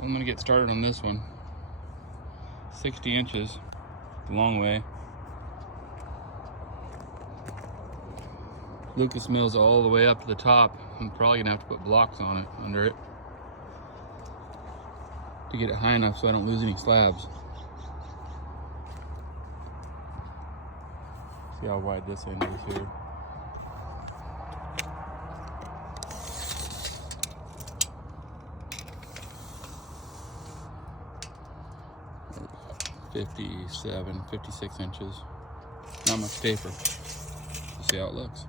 I'm gonna get started on this one. 60 inches, the long way. Lucas Mills all the way up to the top. I'm probably gonna have to put blocks on it, under it, to get it high enough so I don't lose any slabs. See how wide this end is here. $57, 56 inches. Not much taper. See how it looks.